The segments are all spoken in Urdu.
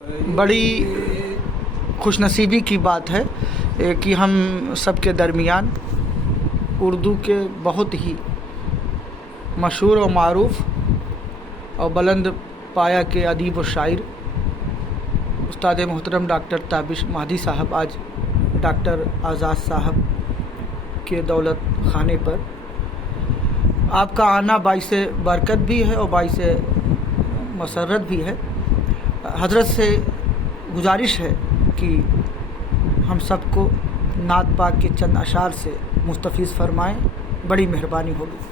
بڑی خوش نصیبی کی بات ہے کہ ہم سب کے درمیان اردو کے بہت ہی مشہور و معروف اور بلند پایہ کے ادیب و شاعر استاد محترم ڈاکٹر تابش مہدی صاحب آج ڈاکٹر آزاد صاحب کے دولت خانے پر آپ کا آنا باعث برکت بھی ہے اور باعث مسرت بھی ہے۔ حضرت سے گزارش ہے کہ ہم سب کو نعت پاک کے چند اشعار سے مستفیض فرمائیں، بڑی مہربانی ہوگی۔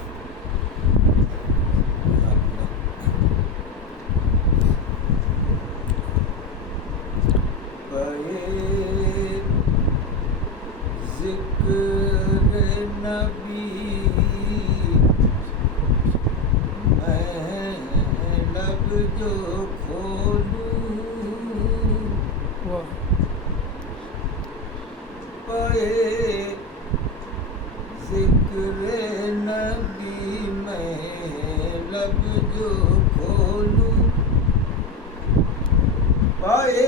ذکر نبی میں لب جو کھولوں، پائے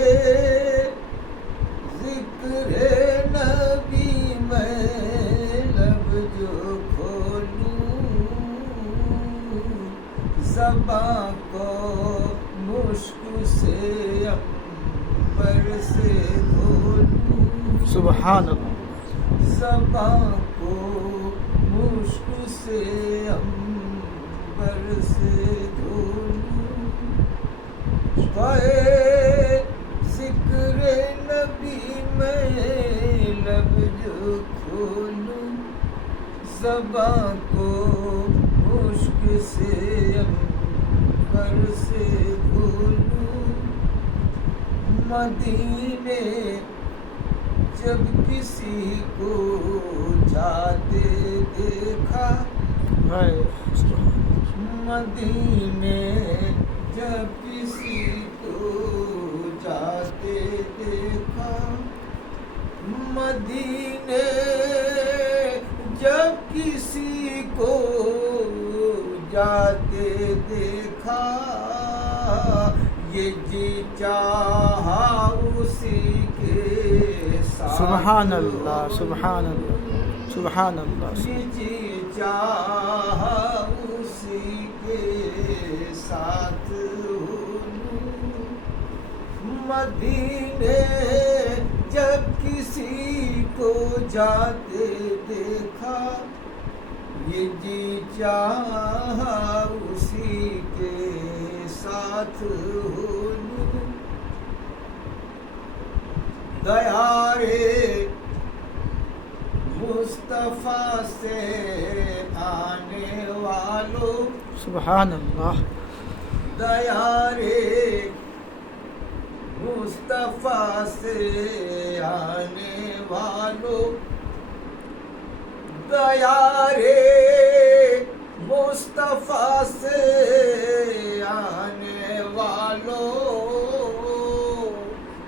ذکر نبی میں لب جو کھولوں، زباں کو مشک سے عنبر سے دھولوں، سبحان اللہ۔ زباں کو مشک سے عنبر سے دھولوں، پائے ذکر نبی میں لب جو کھولوں، زباں کو مشک سے عنبر سے دھولوں، مدینے جب کسی کو جاتے دیکھا، مدینے جب کسی کو جاتے دیکھا، مدینے جب کسی کو جاتے دیکھا، یہ جی چاہا اسی کے ساتھ، سبحان اللہ، سبحان اللہ، سبحان اللہ۔ یہ جی چاہا اسی کے ساتھ ہوں، مدینے جب کسی کو جاتے دیکھا، یہ جی چاہا اسی کے ساتھ ہوں، دیارے مصطفیٰ سے آنے والوں، سبحان اللہ۔ دیارے مصطفیٰ سے آنے والوں، دیارے مصطفیٰ سے آنے والوں،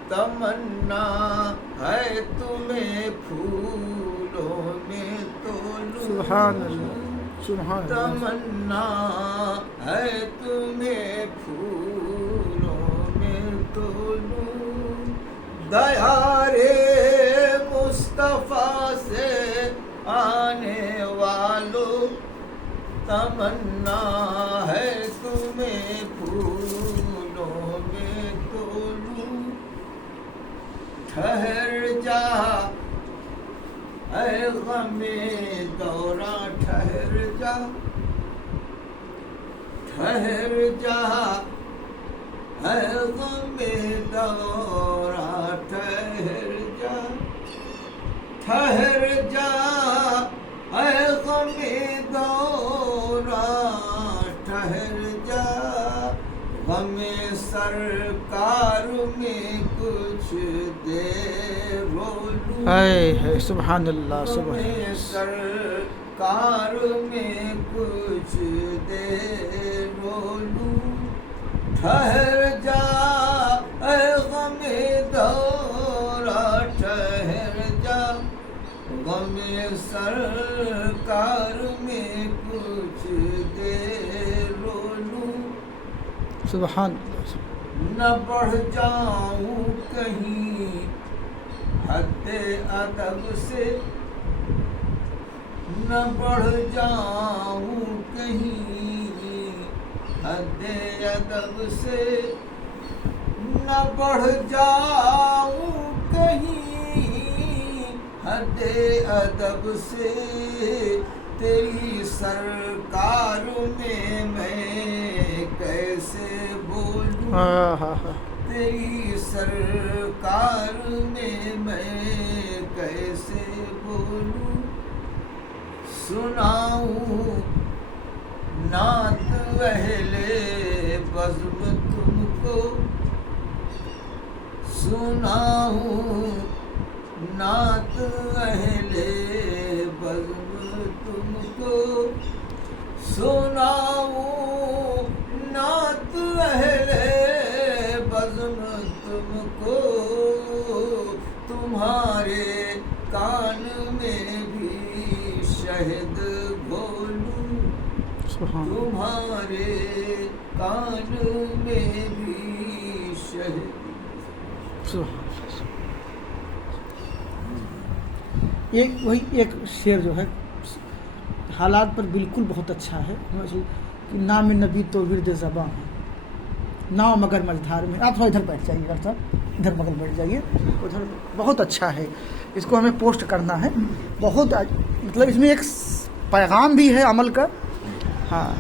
تمنا ہے تمہیں پھولوں میں تولوں، سبحان اللہ، سبحان اللہ۔ تمنا ہے تمہیں پھولوں میں تولوں، دیارے مصطفیٰ سے آنے والوں، تمنا ہے تمہیں پھولوں میں تولوں، ٹھہر جا اے غم دورہ ٹھہر جا، ٹھہر جا اے غم دورہ ٹھہر جا، ٹھہر جا اے غم دورہ ٹھہر جا، غم سرکار میں کچھ دیر رو لوں، ہے سبحان اللہ، سبحان غم سرکار میں کچھ دیر رو لوں، ٹھہر جا اے غم دورہ ٹھہر جا، غم سرکار میں کچھ دیر رو لوں، سبحان اللہ۔ نہ بڑھ جاؤں کہیں حد ادب سے، نہ بڑھ جاؤں کہیں حد ادب سے، نہ بڑھ جاؤں کہیں حد ادب سے، تیری سرکار میں کیسے بولوں، تیری سرکار میں کیسے بولوں، سناؤں نعت اہل بزم تم کو، سناؤں نعت اہل بزم تم کو، سناؤں نعت اہل بزم تم کو، تمہارے کان میں بھی شہد گھولوں، تمہارے کان میں بھی شہد۔ وہی ایک شعر جو ہے حالات پر بالکل بہت اچھا ہے کہ نام نبی تو ورد زباں ہے، ناؤ مگر مجھدھار میں۔ آپ تھوڑا ادھر بیٹھ جائیے ڈاکٹر صاحب، ادھر بغل بیٹھ جائیے، ادھر بہت اچھا ہے، اس کو ہمیں پوسٹ کرنا ہے، بہت مطلب اس میں ایک پیغام بھی ہے عمل کا۔ ہاں